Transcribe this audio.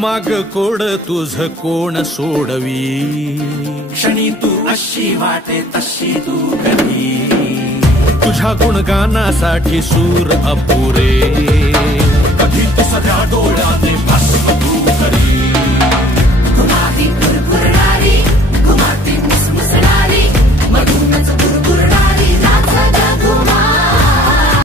माग कोड तुझ कोण सोडवी, क्षणी तू अशी वाटे तशी तू कधी, तुझ्या गुणगानासाठी सूर अपुरे, कधी तू सगळ्या डोळ्यात